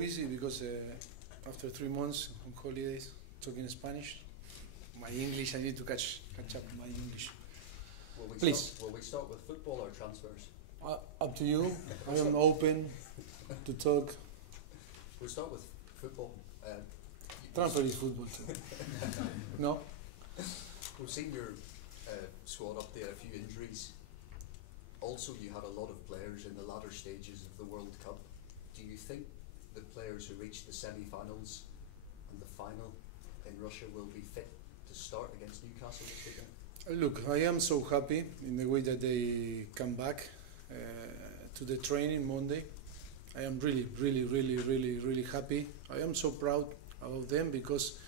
Easy because after 3 months on holidays, talking Spanish, my English, I need to catch up my English. Please. Will we start with football or transfers? Up to you. I am open to talk. We'll start with football. Transfer is football too. No? We've seen your squad update, a few injuries. Also, you had a lot of players in the latter stages of the World Cup. Do you think the players who reached the semi-finals and the final in Russia will be fit to start against Newcastle this weekend? Look, I am so happy in the way that they come back to the training Monday. I am really happy. I am so proud about them because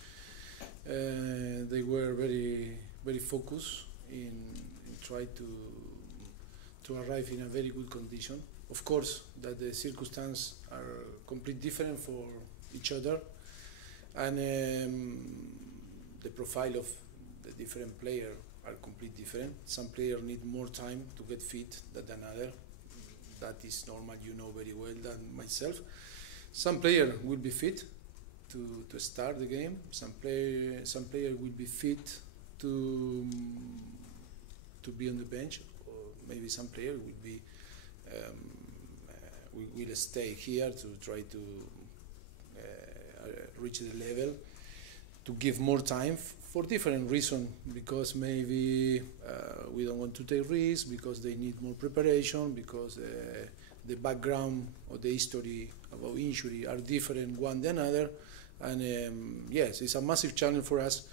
they were very focused in try to arrive in a very good condition. Of course, that the circumstances are completely different for each other, and the profile of the different players are completely different. Some players need more time to get fit than others. That is normal, you know very well than myself. Some players will be fit to start the game. Some player will be fit to be on the bench, or maybe some player will be will stay here to try to reach the level, to give more time for different reasons, because maybe we don't want to take risks, because they need more preparation, because the background or the history about injury are different one than another. And yes, it's a massive challenge for us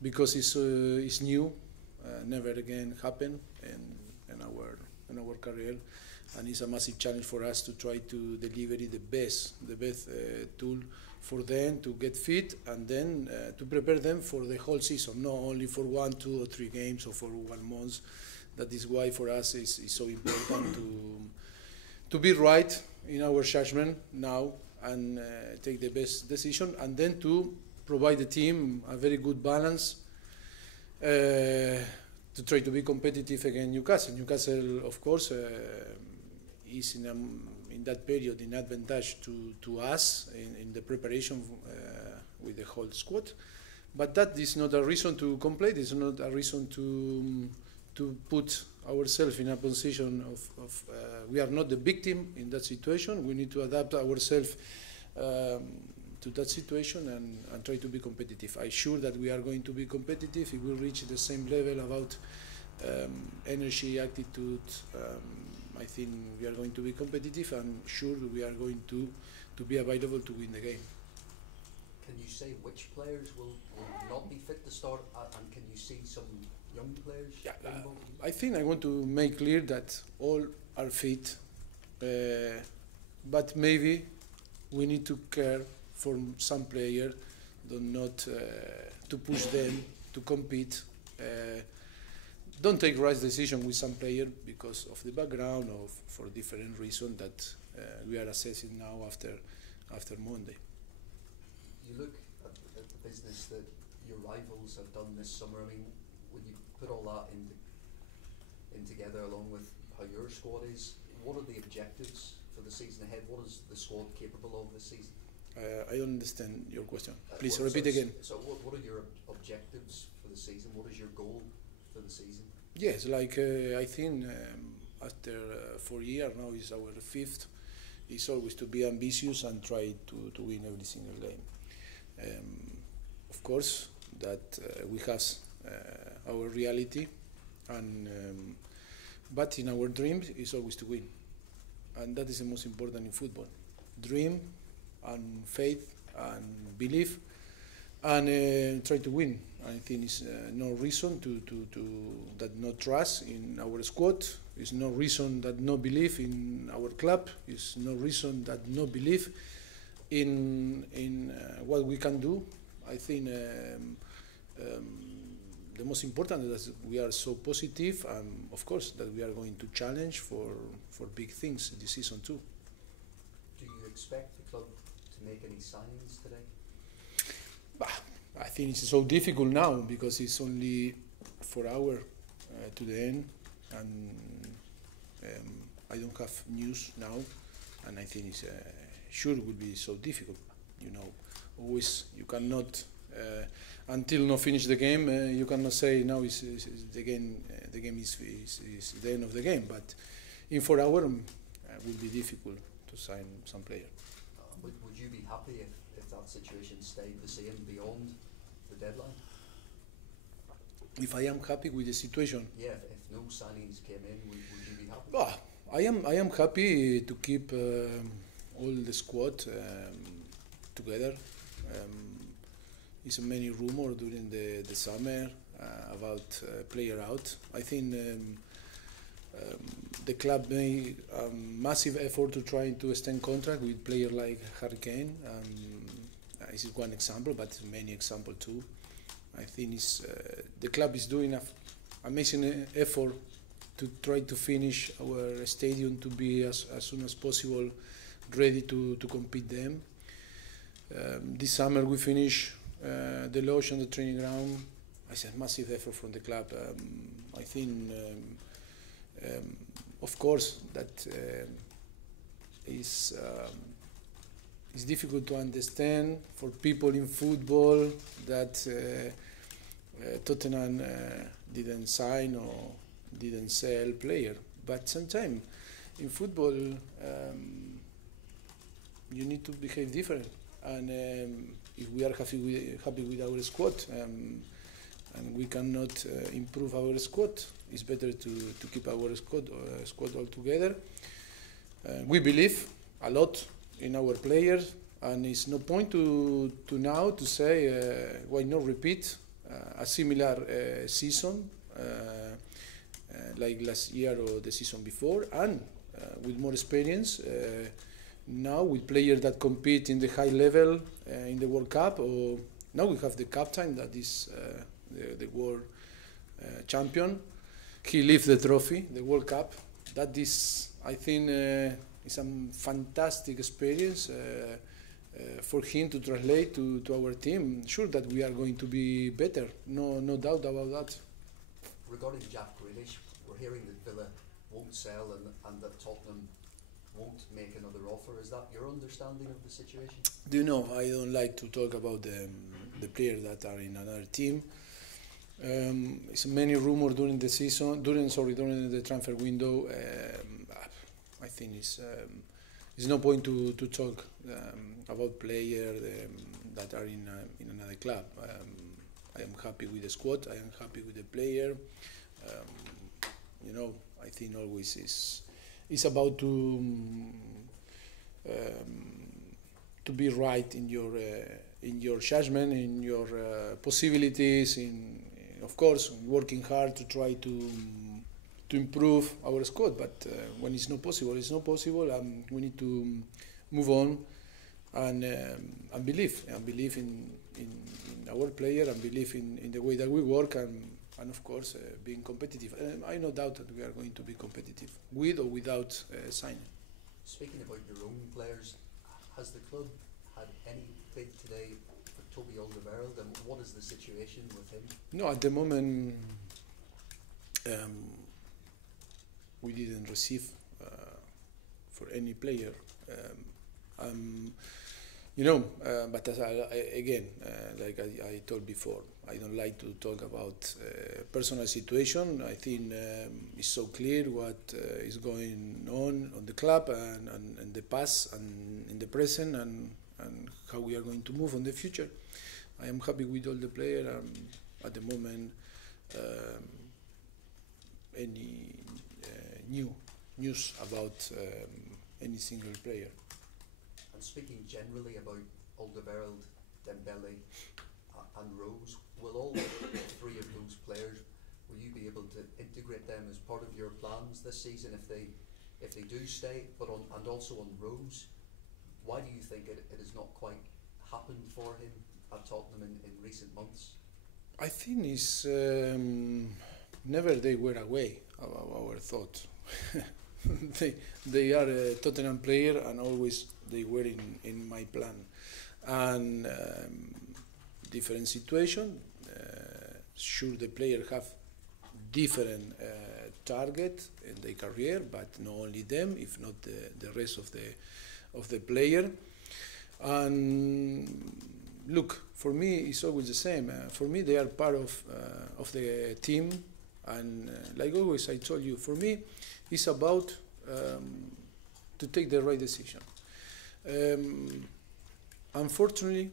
because it's new, never again happened in our career, and it's a massive challenge for us to try to deliver the best tool for them to get fit, and then to prepare them for the whole season, not only for 1, 2, or 3 games or for 1 month. That is why for us it's so important to be right in our judgment now and take the best decision, and then to provide the team a very good balance to try to be competitive against Newcastle. Newcastle, of course, is in that period in advantage to us in the preparation with the whole squad, but that is not a reason to complain. It's not a reason to put ourselves in a position of we are not the victim in that situation. We need to adapt ourselves to that situation and try to be competitive. I'm sure that we are going to be competitive. If we reach the same level about energy, attitude, I think we are going to be competitive, and sure we are going to be available to win the game. Can you say which players will not be fit to start, and can you see some young players? Yeah, I think I want to make clear that all are fit, but maybe we need to care for some players, not to push them to compete. Don't take right decision with some player because of the background or for different reasons that we are assessing now after Monday. You look at the business that your rivals have done this summer. I mean, when you put all that in together along with how your squad is, what are the objectives for the season ahead? What is the squad capable of this season? I don't understand your question. Please repeat again. So what are your objectives for the season? What is your goal for the season? Yes, like I think after 4 years, now is our 5th, it's always to be ambitious and try to win every single game. Of course, that we have our reality, and but in our dreams is always to win, and that is the most important in football. Dream and faith and belief, and try to win. I think it's no reason to that no trust in our squad. It's no reason that no belief in our club. It's no reason that no belief in what we can do. I think the most important is that we are so positive, and of course that we are going to challenge for big things this season too. Do you expect the club to make any signings today? I think it's so difficult now because it's only 4 hours to the end, and I don't have news now, and I think it's sure will be so difficult. You know, always you cannot until no finish the game. You cannot say now is the game. The game is the end of the game. But in 4 hours will be difficult to sign some player. Would you be happy if that situation stayed the same beyond the deadline? If I am happy with the situation? Yeah, if no signings came in, would you be happy? I am happy to keep all the squad together. There's many rumor during the summer about player out. I think the club made a massive effort to try to extend contract with player like Harry Kane. This is one example, but many examples too. I think the club is doing an amazing effort to try to finish our stadium to be as soon as possible ready to compete them. This summer we finish the lodge and the training ground. It's a massive effort from the club. I think, of course, that is difficult to understand for people in football that Tottenham didn't sign or didn't sell player. But sometimes in football you need to behave different. And if we are happy with our squad and we cannot improve our squad, it's better to keep our squad all together. We believe a lot in our players, and it's no point to now to say why not repeat a similar season like last year or the season before, and with more experience. Now with players that compete in the high level in the World Cup, or now we have the captain that is the world champion. He lifts the trophy, the World Cup. That is, I think, is a fantastic experience for him to translate to our team. Sure that we are going to be better, no doubt about that. Regarding Jack Grealish, we're hearing that Villa won't sell and that Tottenham won't make another offer. Is that your understanding of the situation? Do you know, I don't like to talk about the players that are in another team. It's many rumors during the season, during the transfer window. I think it's no point to talk about players that are in another club. I am happy with the squad. I am happy with the player. I think always it's about to be right in your judgment, in your possibilities, of course working hard to try to improve our squad. But when it's not possible, it's not possible. We need to move on and believe in our player and believe in the way that we work and of course being competitive. I no doubt that we are going to be competitive with or without signing. Speaking about your own players, has the club had any bid today for Toby Alderweireld, and what is the situation with him? No, at the moment we didn't receive for any player. But as like I told before, I don't like to talk about personal situation. I think it's so clear what is going on the club and the past and in the present and how we are going to move on the future. I am happy with all the players. At the moment, any news about any single player. And speaking generally about Alderweireld, Dembele and Rose, will all three of those players, will you be able to integrate them as part of your plans this season if they do stay? And also on Rose, why do you think it has not quite happened for him at Tottenham in recent months? I think it's never they were away of our thought. They are a Tottenham player and always they were in my plan. And different situation. Sure, the player have different target in their career, but not only them, if not the rest of the player. And look, for me, it's always the same. For me, they are part of the team, and like always, I told you, for me, it's about to take the right decision. Unfortunately,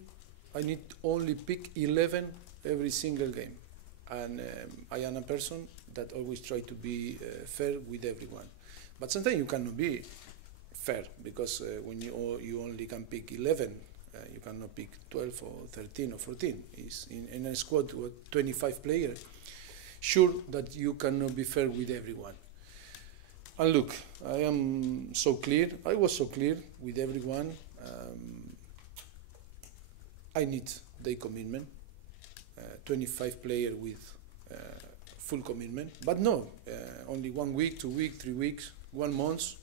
I need only pick 11 every single game, and I am a person that always try to be fair with everyone. But sometimes you cannot be fair, because when you only can pick 11, you cannot pick 12 or 13 or 14. It's in a squad with 25 players. Sure that you cannot be fair with everyone. And look, I am so clear. I was so clear with everyone. I need their commitment. 25 players with full commitment. But no, only 1 week, 2 weeks, 3 weeks, 1 month.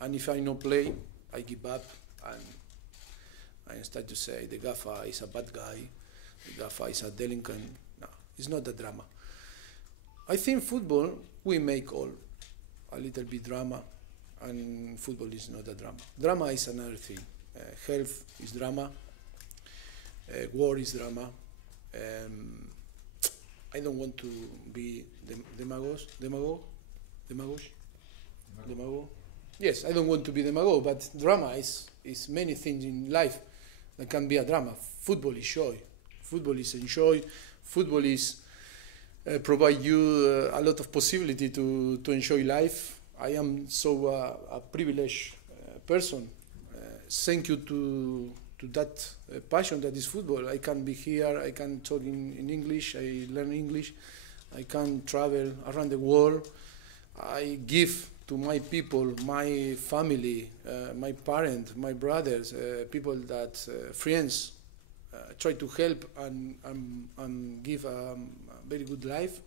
And if I no play, I give up, and I start to say the gaffer is a bad guy, the gaffer is a delinquent. No, it's not a drama. I think football, we make all a little bit drama, and football is not a drama. Drama is another thing. Health is drama. War is drama. I don't want to be demagogue. Yes, I don't want to be demagogue, but drama is many things in life that can be a drama. Football is joy. Football is enjoy. Football is provide you a lot of possibility to enjoy life. I am so a privileged person. Thank you to that passion that is football. I can be here, I can talk in English, I learn English, I can travel around the world. I give to my people, my family, my parents, my brothers, people that, friends, try to help and give a very good life.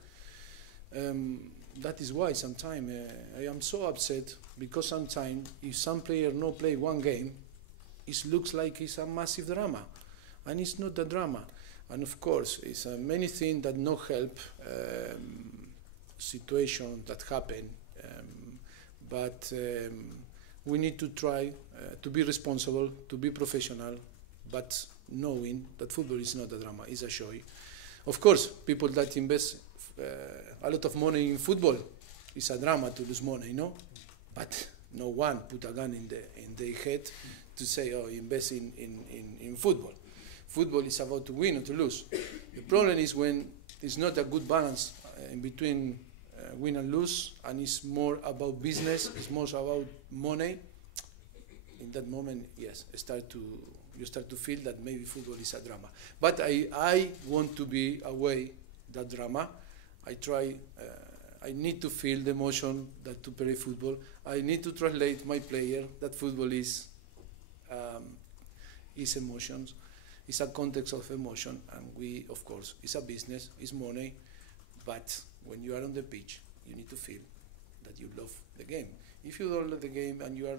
That is why sometimes I am so upset, because sometimes if some player no play 1 game, it looks like it's a massive drama, and it's not a drama. And of course, it's many things that no help, situations that happen, but we need to try to be responsible, to be professional, but knowing that football is not a drama, it's a joy. Of course, people that invest a lot of money in football, it's a drama to lose money, you know? But no one put a gun in their head to say, oh, invest in football. Football is about to win or to lose. The problem is when it's not a good balance in between win and lose, and it's more about business, it's more about money. In that moment, yes, you start to feel that maybe football is a drama. But I want to be away that drama. I try. I need to feel the emotion that to play football. I need to translate my player that football is emotions. It's a context of emotion, and we, of course, it's a business, it's money. But when you are on the pitch, you need to feel that you love the game. If you don't love the game and your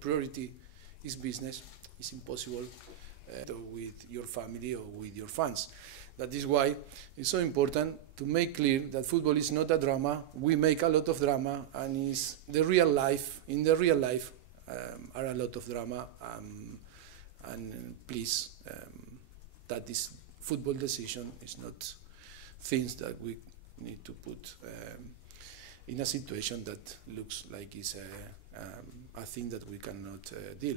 priority is business, it's impossible with your family or with your fans. That is why it's so important to make clear that football is not a drama. We make a lot of drama, and it's the real life. In the real life, are a lot of drama, and please, that is football decision. It's not things that we need to put in a situation that looks like it's a thing that we cannot deal.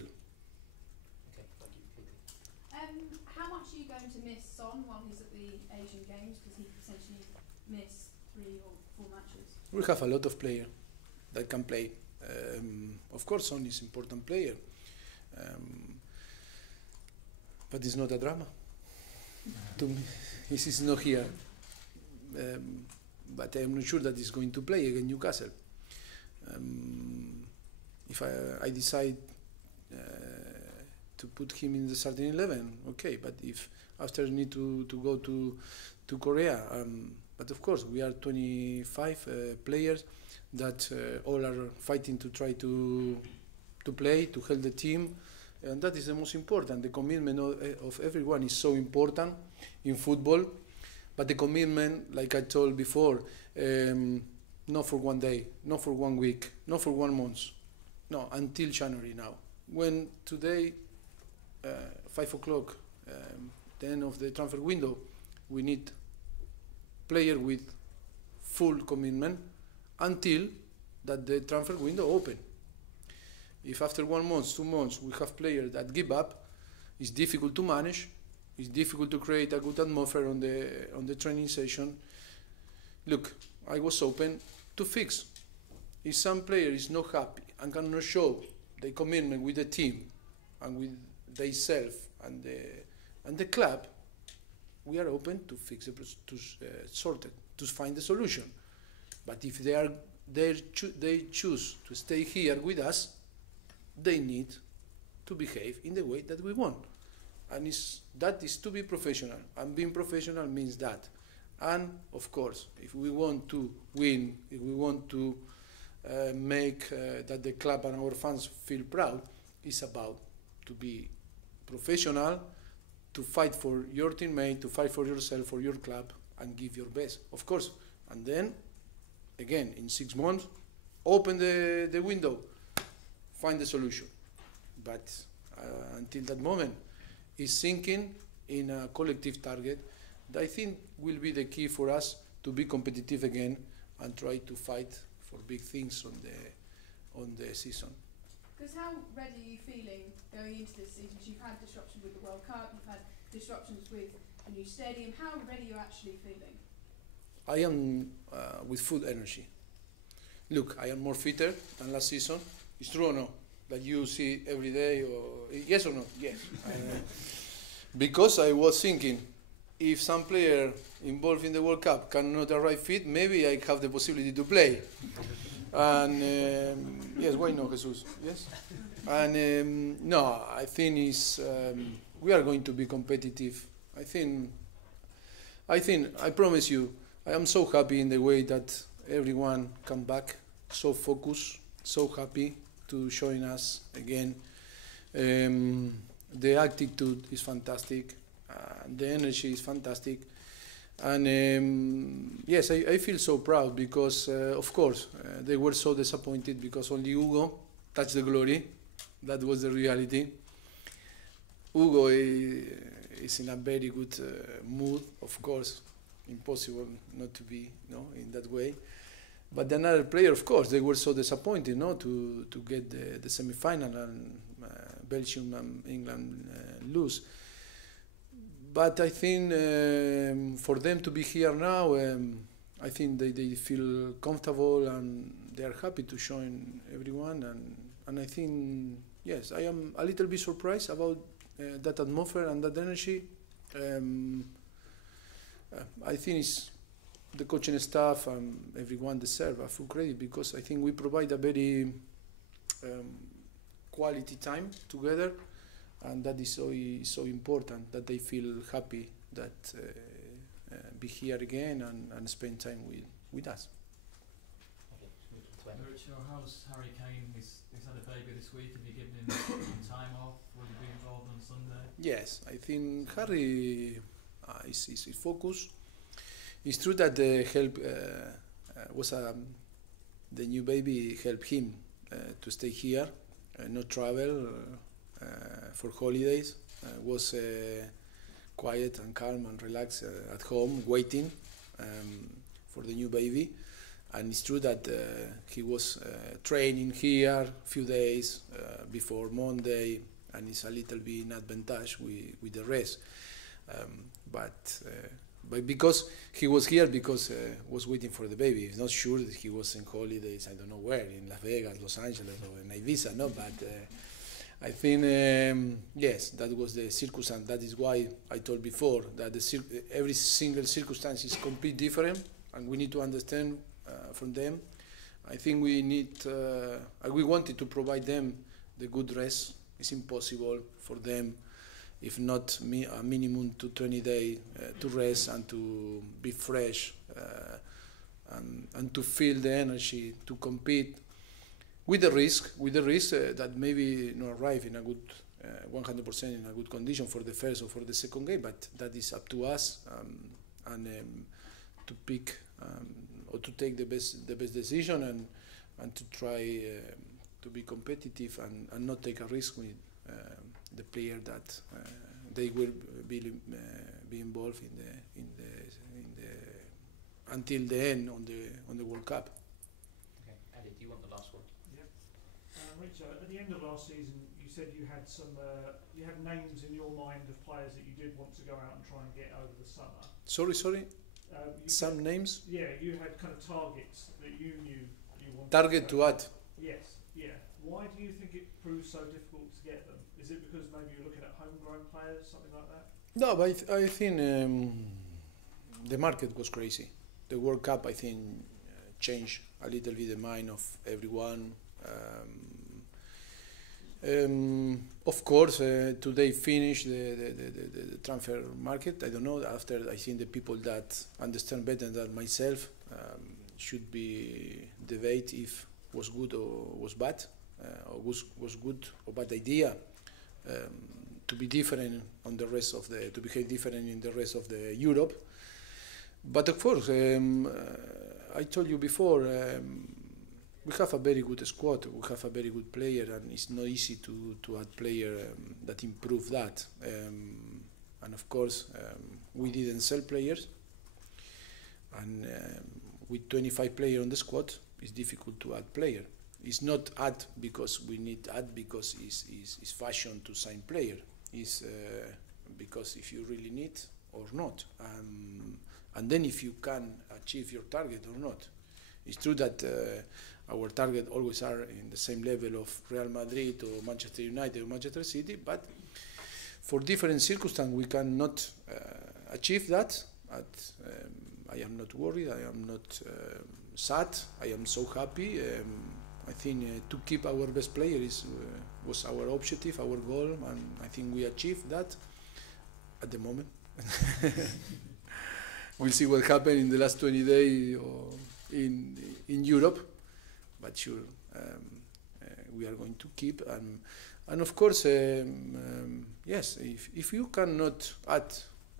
How much are you going to miss Son while he's at the Asian Games? Because he potentially miss 3 or 4 matches. We have a lot of players that can play. Of course, Son is an important player, but it's not a drama. To me, he's not here. But I'm not sure that he's going to play against Newcastle. If I decide to put him in the starting 11, okay. But if after need to go to Korea, but of course we are 25 players that all are fighting to try to play, to help the team, and that is the most important. The commitment of everyone is so important in football. But the commitment, like I told before, not for 1 day, not for 1 week, not for 1 month, no, until January now. When today, 5 o'clock, the end of the transfer window, we need player with full commitment until that the transfer window open. If after 1 month, 2 months, we have players that give up, it's difficult to manage. It's difficult to create a good atmosphere on the training session. Look, I was open to fix. If some player is not happy and cannot show the commitment with the team and with themselves and the club, we are open to fix it, to sort it, to find the solution. But if they choose to stay here with us, they need to behave in the way that we want. And that is to be professional. And being professional means that. And, of course, if we want to win, if we want to make that the club and our fans feel proud, it's about to be professional, to fight for your teammate, to fight for yourself, for your club, and give your best, of course. And then, again, in 6 months, open the window, find the solution. But until that moment, is thinking in a collective target that I think will be the key for us to be competitive again and try to fight for big things on the season. Because how ready are you feeling going into this season? You've had disruptions with the World Cup, you've had disruptions with a new stadium. How ready are you actually feeling? I am with full energy. Look, I am more fitter than last season. It's true or no? That you see every day, or yes or no? Yes. Because I was thinking, if some player involved in the World Cup cannot arrive fit, maybe I have the possibility to play. And yes, why not, Jesus? Yes. And no, I think we are going to be competitive. I promise you, I am so happy in the way that everyone come back, so focused, so happy to join us again. The attitude is fantastic, the energy is fantastic, and yes, I feel so proud because, of course, they were so disappointed because only Hugo touched the glory. That was the reality. Hugo is in a very good mood, of course. Impossible not to be, in that way. But another player, of course, they were so disappointed, to get the semi-final and Belgium and England lose. But I think for them to be here now, I think they feel comfortable and they are happy to join everyone. And I think, yes, I am a little bit surprised about that atmosphere and that energy. I think it's the coaching staff and everyone deserve a full credit because I think we provide a very quality time together, and that is so important that they feel happy that be here again and spend time with us. Mauricio, how's Harry Kane? He's had a baby this week. Have you given him some time off? Will he be involved on Sunday? Yes, I think Harry is focused. It's true that the help was the new baby helped him to stay here, not travel for holidays. Was quiet and calm and relaxed at home, waiting for the new baby. And it's true that he was training here a few days before Monday, and it's a little bit in advantage with the rest. But because he was here, because was waiting for the baby. It's not sure that he was in holidays, I don't know where, in Las Vegas, Los Angeles, or in Ibiza, no? But I think, yes, that was the circumstance. That is why I told before that every single circumstance is completely different, and we need to understand from them. I think we wanted to provide them the good rest. It's impossible for them, if not a minimum to 20 days to rest and to be fresh and to feel the energy to compete with the risk that maybe not arrive in a good 100% in a good condition for the first or for the second game, but that is up to us. and to pick or to take the best decision and to try to be competitive and not take a risk with the player that they will be involved in the until the end on the World Cup. Okay, Eddie, do you want the last one? Yeah. Mauricio, at the end of last season, you said you had you had names in your mind of players that you did want to go out and try and get over the summer. Sorry. Some said, names. Yeah, you had kind of targets that you knew you wanted. Target to add. Yes. Yeah. Why do you think it proves so difficult to get them? Is it because maybe you're looking at homegrown players, something like that? No, but I think the market was crazy. The World Cup, I think, changed a little bit the mind of everyone. Of course, today finished the transfer market. I don't know. After, I think the people that understand better than myself should be debate if was good or was bad, or was good or bad idea to be different on the rest of to behave different in the rest of the Europe. But of course, I told you before, we have a very good squad. We have a very good player, and it's not easy to add player that improve that. And of course, we didn't sell players, and with 25 players on the squad, it's difficult to add player. It's not add because we need add because it's fashion to sign player. It's because if you really need or not. And then if you can achieve your target or not. It's true that our target always are in the same level of Real Madrid or Manchester United or Manchester City, but for different circumstances we cannot achieve that. I am not worried, I am not sad, I am so happy. I think to keep our best player was our objective, our goal, and I think we achieved that at the moment. We'll see what happens in the last 20 days or in Europe, but sure, we are going to keep. And of course, yes, if you cannot add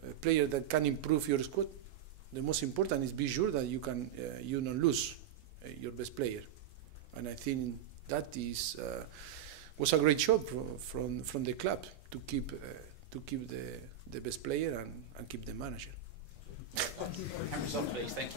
a player that can improve your squad, the most important is be sure that you don't lose your best player. And I think that was a great job from the club to keep the best player and keep the manager. Cameras off, please. Thank you.